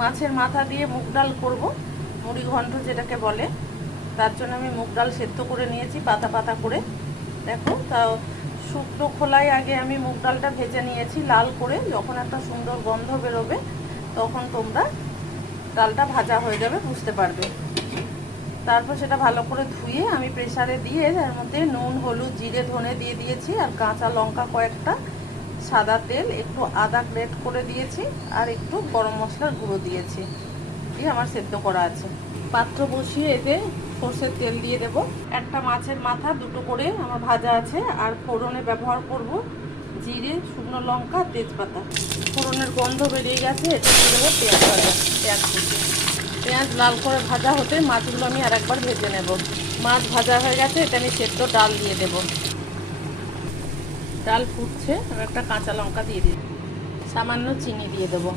মাছের মাথা দিয়ে মুগ ডাল করব, মুড়ি ঘন্ট যেটাকে বলে। তার জন্য আমি মুগ ডাল সেদ্ধ করে নিয়েছি পাতা পাতা করে। দেখো, তাও শুকনো খোলায় আগে আমি মুগ ডালটা ভেজে নিয়েছি লাল করে। যখন একটা সুন্দর গন্ধ বেরোবে তখন তোমরা ডালটা ভাজা হয়ে যাবে, বুঝতে পারবে। তারপর সেটা ভালো করে ধুয়ে আমি প্রেসারে দিয়ে তার মধ্যে নুন, হলুদ, জিরে, ধনে দিয়ে দিয়েছি, আর কাঁচা লঙ্কা কয়েকটা, সাদা তেল, একটু আদা গ্রেট করে দিয়েছি, আর একটু গরম মশলার গুঁড়ো দিয়েছি, দিয়ে আমার সেদ্ধ করা আছে। পাত্র বসিয়ে এতে সর্ষের তেল দিয়ে দেব। একটা মাছের মাথা দুটো করে আমার ভাজা আছে, আর ফোড়নে ব্যবহার করব জিরে, শুকনো লঙ্কা, তেজপাতা। ফোড়নের গন্ধ বেরিয়ে গেছে, এটা দিয়ে দেবো পেঁয়াজ ভাজা। পেঁয়াজ লাল করে ভাজা হতে মাছগুলো আমি আর একবার ভেজে নেব। মাছ ভাজা হয়ে গেছে, এটা আমি সেদ্ধ ডাল দিয়ে দেব। ডাল ফুটছে, আমি একটা কাঁচা লঙ্কা দিয়ে দিই, সামান্য চিনি দিয়ে দেবো।